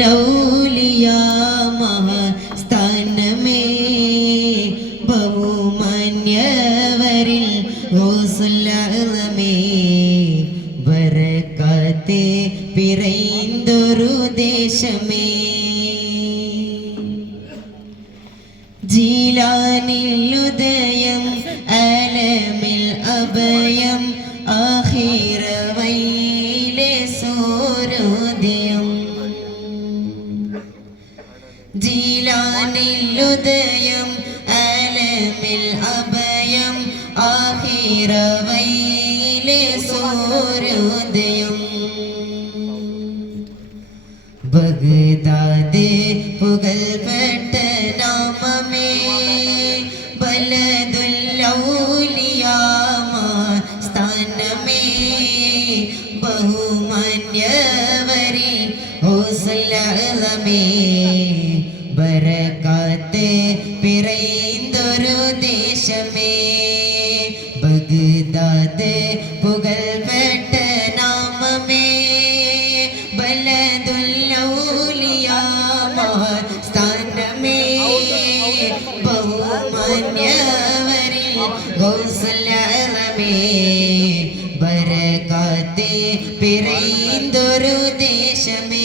ലൗലിയാ മഹസ്ഥാനമേ. ബഹുമാന്യവരിൽ ഹോസുലമേ വരക്കത്തെ പിറൈന്തൊരു ദേശമേ. അലമിൽ അഭയം ആഹിരവൈലെ സൂരോ വാനില്ലുദയം അലമിൽ അഭയം ആഹിറവയിലെ സൂര്യോദയം. ബഗ്ദാദേ പുകൽപ്പെട്ട നാമമേ ബലദുല്ലൗലിയാ സ്ഥാനമേ. ബഹുമാന്യവരി ഹോസലമേ വന്നേ പിറയിന്തൊരു ദേശമേ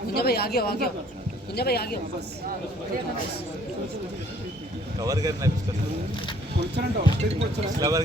विनय भाई आगे आगे कुंजा भाई आगे हो बस కవర్ గారి నడుస్తున్నారు ఫ్లవర్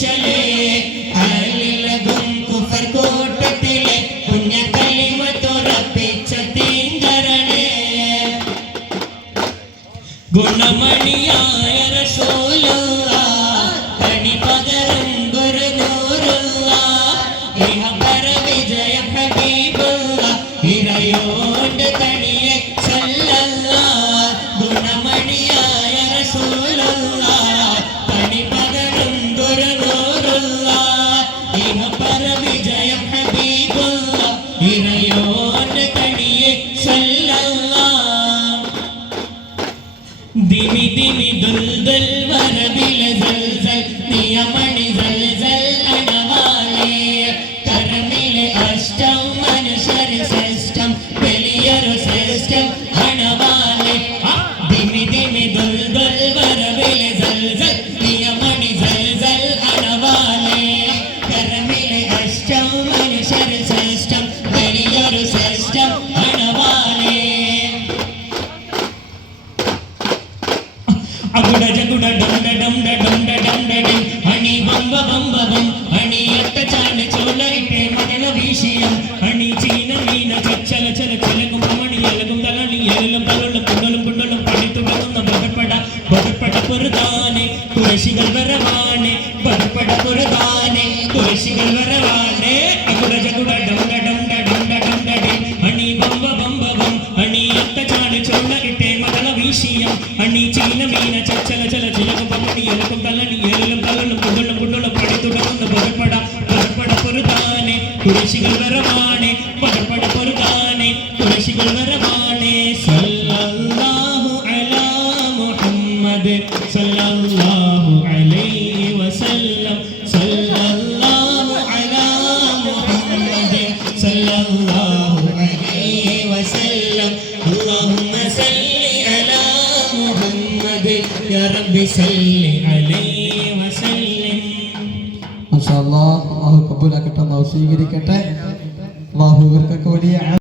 Shelley. അകുട ജകുട ഡംഡ ഡംഡ ഡംഡ ഡംഡ ഡിം അണി ബംബ ബംബ ബം അണി എത്ത ചാല ചോല വീശിയം. മകള അണ്ണി അണി ചീന മീന ചച്ചല ചല ചിലകം പമ്മണി എലക്കും തള്ളണി എല്ലാം തലളും കുണ്ടലും കുണ്ടലും പടി തുടങ്ങുന്ന പുറപ്പെട പുറപ്പെട പൊരുതാനെ കുരിശികൾ വരവാനെ رب صل عليه وسلم ما شاء الله الله قبولك الله سيغريكته الله غركك ولي